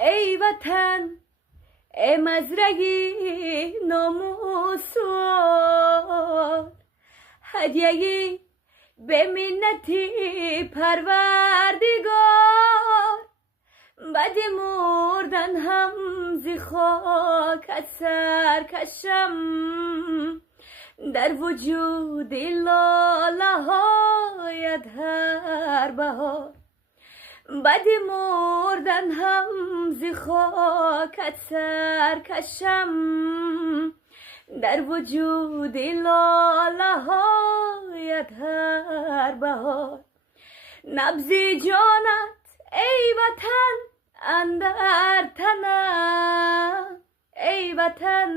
ای وطن، ای مزرعی ناموسوار، هدیه‌ای به منتی پروردگار. بعد مردن هم زی خاک سرکشم، در وجود لاله هایت هر بهار. بعد مردن هم زی خاکت سرکشم، در وجود لاله هایت هر بهار. نبض جانت ای وطن اندر تنم، ای وطن